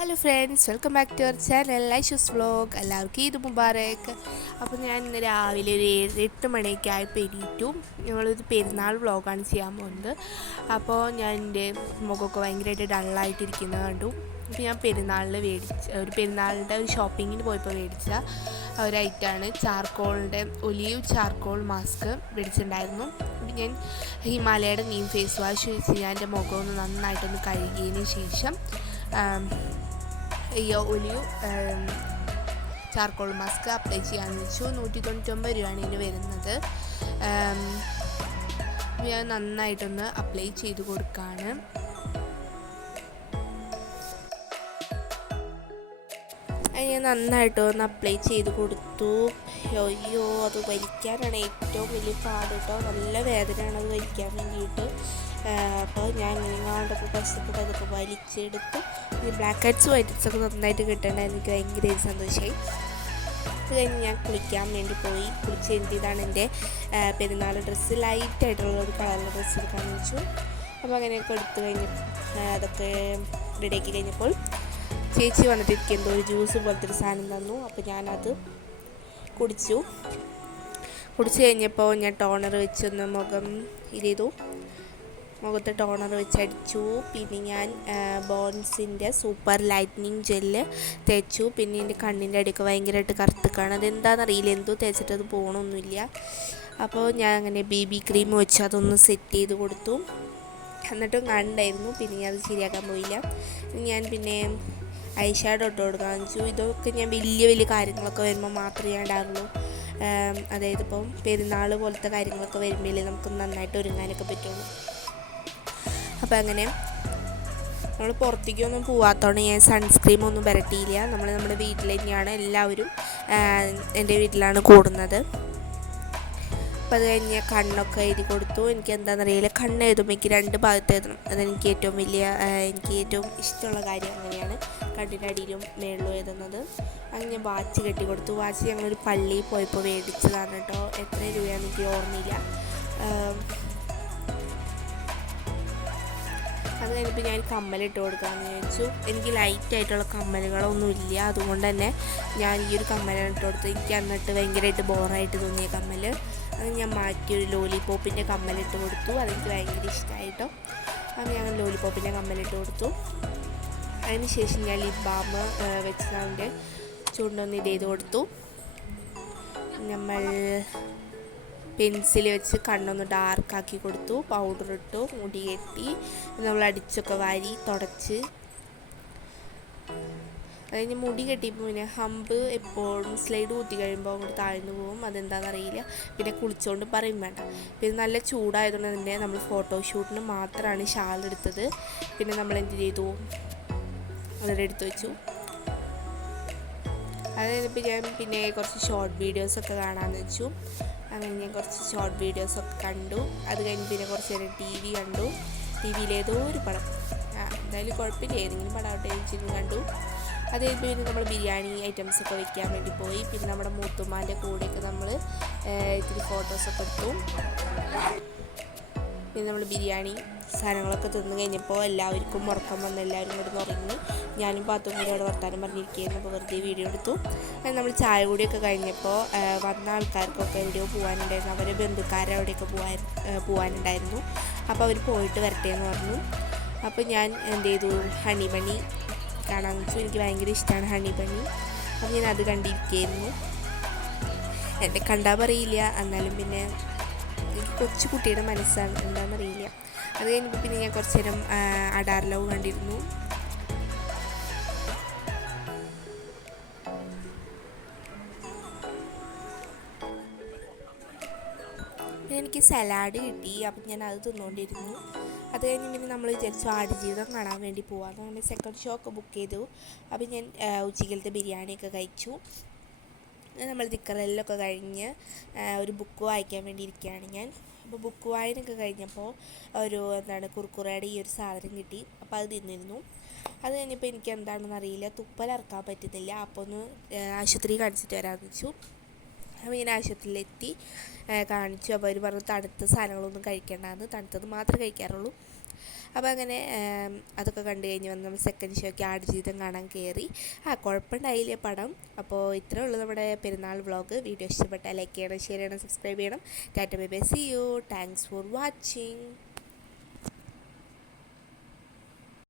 Hello friends welcome back to our channel ലൈഷസ് vlog എല്ലാവർക്കും ഈദ് മുബാറക്. അപ്പോൾ ഞാൻ ഇന്ന് രാവിലെ ഒരു ഏഴ് എട്ട് മണിയൊക്കെ ആയപ്പോൾ എണീറ്റു. ഞങ്ങളൊരു പെരുന്നാൾ വ്ളോഗാണ് ചെയ്യാൻ പോകുന്നത് അപ്പോൾ ഞാൻ എന്റെ മുഖമൊക്കെ ഭയങ്കരമായിട്ട് ഡള്ളായിട്ടിരിക്കുന്നത് കണ്ടു. അപ്പോൾ ഞാൻ പെരുന്നാളിൽ മേടിച്ച ഒരു പെരുന്നാളിന്റെ ഒരു ഷോപ്പിങ്ങിന് പോയപ്പോൾ മേടിച്ച ഒരു ഐറ്റമാണ് ചാർക്കോളിന്റെ ഒലിവ് ചാർക്കോൾ മാസ്ക് മേടിച്ചിട്ടുണ്ടായിരുന്നു ഞാൻ ഹിമാലയയുടെ നീം ഫേസ് വാഷ് വെച്ച് ഞാൻ എന്റെ ഒന്ന് നന്നായിട്ടൊന്ന് കഴുകിയതിന് ശേഷം ഈ ഒലിയു ചാർക്കോൾ മാസ്ക് അപ്ലൈ ചെയ്യാമെന്ന് വെച്ചു. നൂറ്റി തൊണ്ണൂറ്റൊമ്പത് രൂപയാണ് ഇതിന് വരുന്നത്. ഞാൻ നന്നായിട്ടൊന്ന് അപ്ലൈ ചെയ്ത് കൊടുക്കുകയാണ് ഞാൻ നന്നായിട്ട് ഒന്ന് അപ്ലൈ ചെയ്ത് കൊടുത്തു. അയ്യോ അത് വലിക്കാനാണ് ഏറ്റവും വലിയ പാട് കേട്ടോ. നല്ല വേദനയാണ് അത് വലിക്കാൻ വേണ്ടിയിട്ട്. അപ്പോൾ ഞാൻ ഇങ്ങനെയാണ്ടൊക്കെ കഷ്ടപ്പെട്ട് അതൊക്കെ വലിച്ചെടുത്ത്. ഈ ബ്ലാക്ക് ഹെഡ്സ് വൈറ്റൻസ് ഒക്കെ നന്നായിട്ട് കിട്ടേണ്ടത് എനിക്ക് ഭയങ്കര സന്തോഷമായി അത് കഴിഞ്ഞ് ഞാൻ കുളിക്കാൻ വേണ്ടി പോയി. കുളിച്ച് കഴിഞ്ഞിട്ടാണ് എന്റെ പെരുന്നാൾ ഡ്രസ്സ് ലൈറ്റ് ആയിട്ടുള്ള ഒരു കളറിലെ ഡ്രസ്സ് എടുക്കാൻ വെച്ചു. അപ്പോൾ അങ്ങനെയൊക്കെ എടുത്തു കഴിഞ്ഞപ്പോൾ അതൊക്കെ റെഡിയാക്കി കഴിഞ്ഞപ്പോൾ ചേച്ചി വന്നിട്ട് എന്തോ ഒരു ജ്യൂസ് പോലത്തെ ഒരു സാധനം തന്നു. അപ്പോൾ ഞാനത് കുടിച്ചു. കുടിച്ച് കഴിഞ്ഞപ്പോൾ ഞാൻ ടോണർ വെച്ചൊന്ന് മുഖം ഇത് ചെയ്തു. മുഖത്ത് ടോണർ വെച്ചടിച്ചു പിന്നെ ഞാൻ ബോൺസിന്റെ സൂപ്പർ ലൈറ്റ്നിങ് ജെല്ല് തേച്ചു. പിന്നെ എന്റെ കണ്ണിന്റെ അടുക്ക് ഭയങ്കരമായിട്ട് കറുത്തിക്കാണ്. അതെന്താണെന്നറിയില്ല എന്തോ തേച്ചിട്ട് അത് പോകണമൊന്നുമില്ല അപ്പോൾ ഞാൻ അങ്ങനെ ബി ബി ക്രീം വെച്ച് അതൊന്ന് സെറ്റ് ചെയ്ത് കൊടുത്തു. എന്നിട്ടും കണ്ടായിരുന്നു. പിന്നെ ഞാൻ അത് ശരിയാക്കാൻ പോയില്ല. ഞാൻ പിന്നെ ഐ ഷാഡോ ഇട്ട് കൊടുക്കാൻ വെച്ചു ഇതൊക്കെ ഞാൻ വലിയ വലിയ കാര്യങ്ങളൊക്കെ വരുമ്പോൾ മാത്രമേ ഞാൻ ഇടാറുള്ളൂ. അതായത് ഇപ്പം പെരുന്നാൾ പോലത്തെ കാര്യങ്ങളൊക്കെ വരുമ്പോഴേ നമുക്ക് നന്നായിട്ട് ഒരുങ്ങാനൊക്കെ പറ്റുള്ളൂ. അപ്പം അങ്ങനെ നമ്മൾ പുറത്തേക്കൊന്നും പോവാത്തതുകൊണ്ട് ഞാൻ സൺസ്ക്രീം ഒന്നും പുരട്ടിയില്ല നമ്മൾ നമ്മുടെ വീട്ടിൽ തന്നെയാണ് എല്ലാവരും എന്റെ വീട്ടിലാണ് കൂടുന്നത്. അപ്പോൾ അത് കഴിഞ്ഞ് കണ്ണൊക്കെ എഴുതി കൊടുത്തു. എനിക്ക് എന്താണെന്നറിയില്ല കണ്ണ് എഴുതുമ്പോൾ എനിക്ക് രണ്ട് ഭാഗത്ത് എഴുതണം. അതെനിക്ക് ഏറ്റവും വലിയ എനിക്ക് ഏറ്റവും ഇഷ്ടമുള്ള കാര്യം അങ്ങനെയാണ്. കണ്ണിന്റെ അടിയിലും മേളിലും എഴുതുന്നത്. അങ്ങനെ ഞാൻ വാച്ച് കെട്ടി കൊടുത്തു. വാച്ച് ഞങ്ങളൊരു പള്ളിയിൽ പോയപ്പോൾ മേടിച്ചതാണ് കേട്ടോ എത്ര രൂപയാണെന്ന് എനിക്ക് ഓർമ്മയില്ല അത് കഴിഞ്ഞപ്പോൾ ഞാൻ കമ്മലിട്ട് കൊടുക്കാമെന്ന് വിചാരിച്ചു. എനിക്ക് ലൈറ്റ് ആയിട്ടുള്ള കമ്മലുകളൊന്നും ഇല്ല അതുകൊണ്ട് തന്നെ ഞാൻ ഈ ഒരു കമ്മലാണ് ഇട്ട് കൊടുത്തത്. എനിക്ക് എന്നിട്ട് ഭയങ്കരമായിട്ട് ബോറായിട്ട് തോന്നിയ കമ്മൽ അത് ഞാൻ മാറ്റി ഒരു ലോലിപോപ്പിന്റെ കമ്മലിട്ട് കൊടുത്തു. അതെനിക്ക് ഭയങ്കര ഇഷ്ടമായിട്ടോ അത് ഞാൻ ലോലിപോപ്പിന്റെ കമ്മലിട്ട് കൊടുത്തു. അതിന് ശേഷം ഞാൻ ലിപ് ബാം വെച്ച് ചുണ്ടൊന്ന് ഇത് ചെയ്ത് കൊടുത്തു. നമ്മൾ പെൻസിൽ വെച്ച് കണ്ണൊന്ന് ഡാർക്കാക്കി കൊടുത്തു. പൗഡർ ഇട്ടു മുടി കെട്ടി നമ്മൾ അടിച്ചൊക്കെ വാരി തുടച്ച്. അതിന് മുടി കെട്ടിയപ്പോൾ പിന്നെ ഹമ്പ് എപ്പോഴും സ്ലൈഡ് കുത്തി കഴിയുമ്പോൾ അങ്ങോട്ട് താഴ്ന്നു പോകും. അതെന്താണെന്നറിയില്ല പിന്നെ കുളിച്ചുകൊണ്ട് പറയും വേണ്ട. പിന്നെ നല്ല ചൂടായതുകൊണ്ട് തന്നെ നമ്മൾ ഫോട്ടോഷൂട്ടിന് മാത്രമാണ് ഷാൾ എടുത്തത്. പിന്നെ നമ്മൾ എന്ത് ചെയ്തു? അതിൽ എടുത്തു വെച്ചു. അത് കഴിഞ്ഞപ്പോൾ ഞാൻ പിന്നെ കുറച്ച് ഷോർട്ട് വീഡിയോസൊക്കെ കാണാമെന്ന് വെച്ചു. അങ്ങനെ ഞാൻ കുറച്ച് ഷോർട്ട് വീഡിയോസൊക്കെ കണ്ടു. അത് കഴിഞ്ഞ് പിന്നെ കുറച്ച് നേരം ടി വി കണ്ടു. ടി വിയിൽ ഏതോ ഒരു പടം. എന്തായാലും കുഴപ്പമില്ല. ഏതെങ്കിലും പടം ആവട്ടെ കഴിച്ചിരുന്ന് കണ്ടു. അത് കഴിഞ്ഞ് പിന്നെ നമ്മൾ ബിരിയാണി ഐറ്റംസൊക്കെ വയ്ക്കാൻ വേണ്ടി പോയി. പിന്നെ നമ്മുടെ മൂത്തുമ്മാന്റെ കൂടെയൊക്കെ നമ്മൾ ഇത്തിരി ഫോട്ടോസൊക്കെ എടുത്തു. പിന്നെ നമ്മൾ ബിരിയാണി സാധനങ്ങളൊക്കെ തിന്നു കഴിഞ്ഞപ്പോൾ എല്ലാവർക്കും ഉറക്കം വന്ന് എല്ലാവരും കൂടെ ഉറങ്ങി. ഞാനും പാത്തും കൂടെ അവിടെ വർത്താനം പറഞ്ഞിരിക്കുകയായിരുന്നു. അപ്പോൾ വെറുതെ വീഡിയോ എടുത്തു. നമ്മൾ ചായ കൂടിയൊക്കെ കഴിഞ്ഞപ്പോൾ വന്ന ആൾക്കാർക്കൊക്കെ എവിടെയോ പോകാനുണ്ടായിരുന്നു. അവരെ ബന്ധുക്കാരെ അവിടെയൊക്കെ പോകാൻ പോകാനുണ്ടായിരുന്നു അപ്പോൾ അവർ പോയിട്ട് വരട്ടെ എന്ന് പറഞ്ഞു. അപ്പോൾ ഞാൻ എന്ത് ചെയ്തു? ഹണി കാണാൻ വെച്ചു എനിക്ക് ഭയങ്കര ഇഷ്ടമാണ് ഹണി ബണി അപ്പോൾ ഞാൻ അത് കണ്ടിരിക്കുകയായിരുന്നു. എന്നെ കണ്ടാൽ പറയില്ല. എന്നാലും പിന്നെ എനിക്ക് കൊച്ചു കുട്ടിയുടെ മനസ്സാണ് എന്താണെന്നറിയില്ല അത് കഴിഞ്ഞപ്പോൾ പിന്നെ ഞാൻ കുറച്ച് നേരം അഡാർ ലവ് കണ്ടിരുന്നു. എനിക്ക് സലാഡ് കിട്ടി അപ്പം ഞാൻ അത് തിന്നുകൊണ്ടിരുന്നു അത് കഴിഞ്ഞ് പിന്നെ നമ്മൾ വിചാരിച്ചു ആടുജീവിതം കാണാൻ വേണ്ടി പോവാം അങ്ങനെ സെക്കൻഡ് ഷോ ഒക്കെ ബുക്ക് ചെയ്തു. അപ്പം ഞാൻ ഉച്ചക്കലത്തെ ബിരിയാണിയൊക്കെ കഴിച്ചു. നമ്മൾ ദിക്കറെല്ലൊക്കെ കഴിഞ്ഞ് ഒരു ബുക്ക് വായിക്കാൻ വേണ്ടി ഇരിക്കുകയാണ് ഞാൻ. അപ്പോൾ ബുക്ക് വായനയൊക്കെ കഴിഞ്ഞപ്പോൾ ഒരു എന്താണ് കുർക്കുറയുടെ ഈ ഒരു സാധനം കിട്ടി. അപ്പോൾ അത് തിന്നിരുന്നു. അത് കഴിഞ്ഞപ്പോൾ എനിക്ക് എന്താണെന്ന് അറിയില്ല. തുപ്പലിറക്കാൻ പറ്റുന്നില്ല. അപ്പോൾ ഒന്ന് ആശുപത്രി കാണിച്ചിട്ട് വരാമെന്ന് വെച്ചു അപ്പോൾ ഇങ്ങനെ ആശുപത്രിയിലെത്തി കാണിച്ചു. അപ്പോൾ അവർ പറഞ്ഞു തണുത്ത സാധനങ്ങളൊന്നും കഴിക്കേണ്ടാന്ന്. തണുത്തത് മാത്രമേ കഴിക്കാറുള്ളൂ. അപ്പോൾ അങ്ങനെ അതൊക്കെ കണ്ടു കഴിഞ്ഞ് വന്ന് നമ്മൾ സെക്കൻഡ് ഷോയ്ക്ക് ആടുജീവിതം കാണാൻ കയറി ആ കുഴപ്പമുണ്ടായില്ല പടം. അപ്പോൾ ഇത്രേ ഉള്ളൂ നമ്മുടെ പെരുന്നാൾ വ്ളോഗ് വീഡിയോ ഇഷ്ടപ്പെട്ടാൽ ലൈക്ക് ചെയ്യണം ഷെയർ ചെയ്യണം സബ്സ്ക്രൈബ് ചെയ്യണം. Tata bye bye see you thanks for watching